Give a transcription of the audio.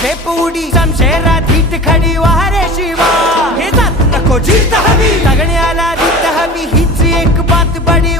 झेप उडी शमशेरात हिट खडी वारे शिवा हे जात नको जीत हवी जगण्याला जीत हवी हीच एक बात बडी